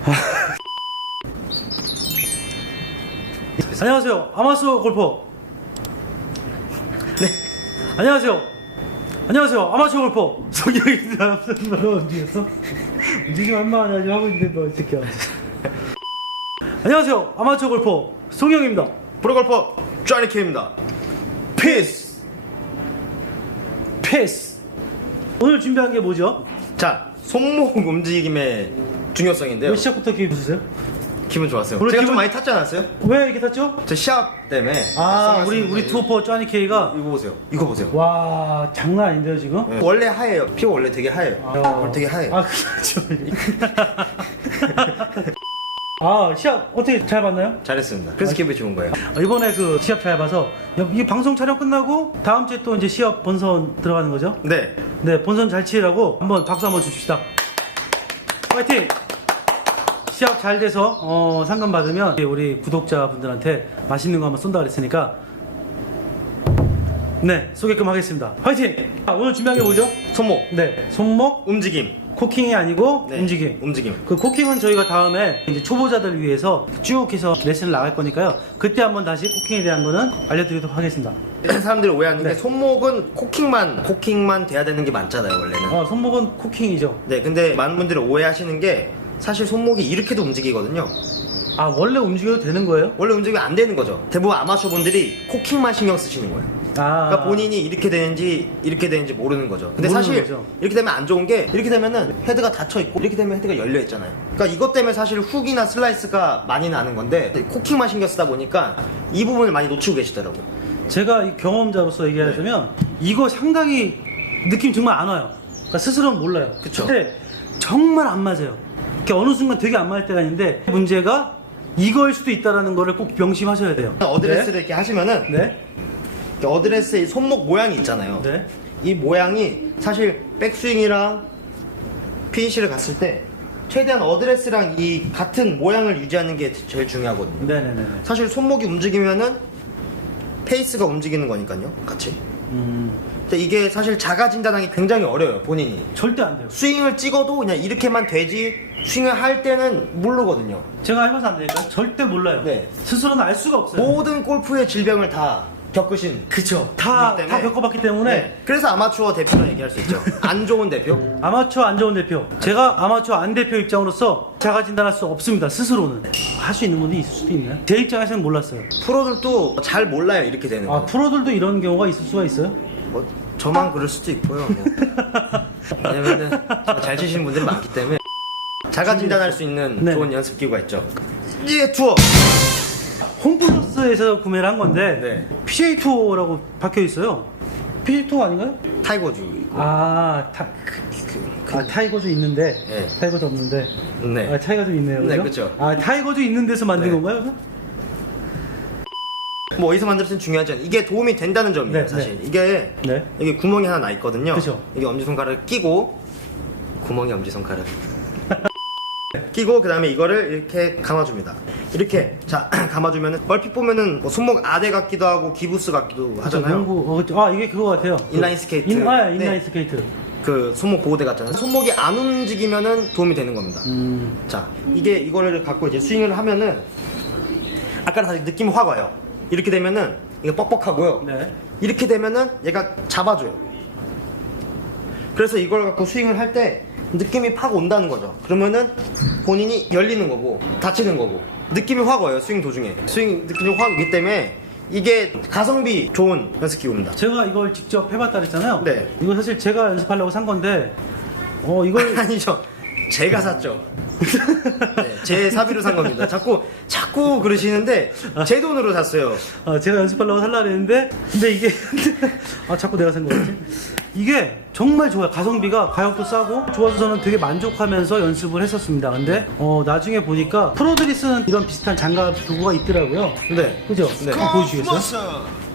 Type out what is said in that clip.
안녕하세요. 아마추어 골퍼. 네. 안녕하세요. 안녕하세요. 아마추어 골퍼 성경입니다. 너 어디였어? 지금 얼마 안 하지 하고 있는데 너 어떻게 하 안녕하세요. 아마추어 골퍼 성경입니다. 프로 골퍼 쟈니 케입니다. 피스. 피스. 오늘 준비한 게 뭐죠? 자, 손목 움직임에 중요성인데요. 왜 시작부터 기분 좋으세요? 기분 좋았어요. 오늘 제가 기분- 좀 많이 탔지 않았어요? 왜 이렇게 탔죠? 저 시합 때문에. 아, 선글라스 우리 우리 투어퍼 쟈니 K가 이거 보세요. 이거 보세요. 와 장난 아닌데요 지금? 네. 원래 하얘요. 피가 원래 되게 하얘요. 아. 원래 되게 하얘요. 아 그렇죠. 아 시합 어떻게 잘 봤나요? 잘했습니다. 그래서 기분이 좋은 거예요. 아, 이번에 그 시합 잘 봐서 이 방송 촬영 끝나고 다음 주에 또 이제 시합 본선 들어가는 거죠? 네. 네 본선 잘 치라고 한번 박수 한번 줍시다. 파이팅! 시합 잘 돼서 어, 상금 받으면 우리 구독자분들한테 맛있는 거 한번 쏜다 그랬으니까 네 쏘게끔 하겠습니다. 파이팅! 아, 오늘 준비한 게 뭐죠? 손목 네 손목 움직임. 코킹이 아니고 네. 움직임. 움직임. 그 코킹은 저희가 다음에 이제 초보자들 위해서 쭉 해서 레슨을 나갈 거니까요. 그때 한번 다시 코킹에 대한 거는 알려드리도록 하겠습니다. 사람들이 오해하는 네. 게 손목은 코킹만 코킹만 돼야 되는 게 맞잖아요 원래는. 아, 손목은 코킹이죠. 네. 근데 많은 분들이 오해하시는 게 사실 손목이 이렇게도 움직이거든요. 아, 원래 움직여도 되는 거예요? 원래 움직이면 안 되는 거죠. 대부분 아마추어 분들이 코킹만 신경 쓰시는 거예요. 아. 그러니까 본인이 이렇게 되는지 이렇게 되는지 모르는 거죠. 근데 모르는 사실 거죠. 이렇게 되면 안 좋은 게 이렇게 되면은 헤드가 닫혀 있고 이렇게 되면 헤드가 열려 있잖아요. 그러니까 이것 때문에 사실 훅이나 슬라이스가 많이 나는 건데 코킹만 신경 쓰다 보니까 이 부분을 많이 놓치고 계시더라고요. 제가 이 경험자로서 얘기하자면 이거 상당히 느낌 정말 안 와요. 그러니까 스스로는 몰라요. 그쵸. 근데 정말 안 맞아요. 이렇게 어느 순간 되게 안 맞을 때가 있는데 문제가 이거일 수도 있다라는 거를 꼭 명심하셔야 돼요. 어드레스를 이렇게 하시면은 네. 이렇게 어드레스의 손목 모양이 있잖아요. 네. 이 모양이 사실 백스윙이랑 피니시를 갔을 때 최대한 어드레스랑 이 같은 모양을 유지하는 게 제일 중요하거든요. 네, 네, 네. 네. 사실 손목이 움직이면은 페이스가 움직이는 거니까요. 같이. 음, 근데 이게 사실 자가 진단하기 굉장히 어려워요. 본인이. 절대 안 돼요. 스윙을 찍어도 그냥 이렇게만 되지 스윙을 할 때는 모르거든요. 제가 해봐서 안 되니까 절대 몰라요. 네. 스스로는 알 수가 없어요. 모든 골프의 질병을 다 겪으신 그쵸. 다, 다 때문에. 겪어봤기 때문에 네. 그래서 아마추어 대표라 얘기할 수 있죠. 안 좋은 대표. 아마추어 안 좋은 대표. 제가 아마추어 안 대표 입장으로서 자가 진단할 수 없습니다. 스스로는. 할 수 있는 분이 있을 수도 있나요? 제 입장에서는 몰랐어요. 프로들도 잘 몰라요. 이렇게 되는 거. 아, 프로들도 이런 경우가 있을 수가 있어요? 뭐 저만 그럴 수도 있고요. 뭐. 왜냐면은 저잘 치시는 분들이 많기 때문에 자가 진단할 수 있는 네. 좋은 연습 기구가 있죠. 예 투어. 홈플러스에서 구매를 한 건데 네. PJ 투어라고 박혀 있어요. PJ 투어 아닌가요? 타이거주. 아, 타, 그, 아 타이거도 있는데 네. 타이거도 없는데 네. 아, 타이거도 있네요. 네, 그죠? 그쵸. 아 타이거도 있는 데서 만든 네. 건가요? 그럼? 뭐 어디서 만들었든 중요하지 않아요. 이게 도움이 된다는 점이에요, 네, 사실. 네. 이게 네. 여기 구멍이 하나 나 있거든요. 그죠. 이게 엄지손가락을 끼고 구멍이 엄지손가락. 끼고 그다음에 이거를 이렇게 감아줍니다. 이렇게 자 감아주면은 얼핏 보면은 뭐 손목 아대 같기도 하고 기부스 같기도 하잖아요. 농구, 어. 아 이게 그거 같아요. 인라인 스케이트. 인, 아, 인라인 네. 스케이트. 그 손목 보호대 같잖아요. 손목이 안 움직이면은 도움이 되는 겁니다. 음, 자 이게 이거를 갖고 이제 스윙을 하면은 아까랑 다시 느낌이 확 와요. 이렇게 되면은 이게 뻑뻑하고요. 네. 이렇게 되면은 얘가 잡아줘요. 그래서 이걸 갖고 스윙을 할 때 느낌이 팍 온다는 거죠. 그러면은 본인이 열리는 거고 다치는 거고 느낌이 확 와요. 스윙 도중에 스윙 느낌이 확 오기 때문에 이게 가성비 좋은 연습 기구입니다. 제가 이걸 직접 해봤다 그랬잖아요. 네. 이거 사실 제가 연습하려고 산 건데, 어 이걸 아니죠. 제가 샀죠. 네, 제 사비로 산 겁니다. 자꾸 자꾸 그러시는데 제 돈으로 샀어요. 아, 제가 연습하려고 살라 그랬는데, 근데 이게 아 자꾸 내가 산 거지. 이게 정말 좋아요. 가성비가 가격도 싸고 좋아서 저는 되게 만족하면서 연습을 했었습니다. 근데 어 나중에 보니까 프로들이 쓰는 이런 비슷한 장갑 도구가 있더라고요. 네. 그죠? 네. 한번 보여주시겠어요?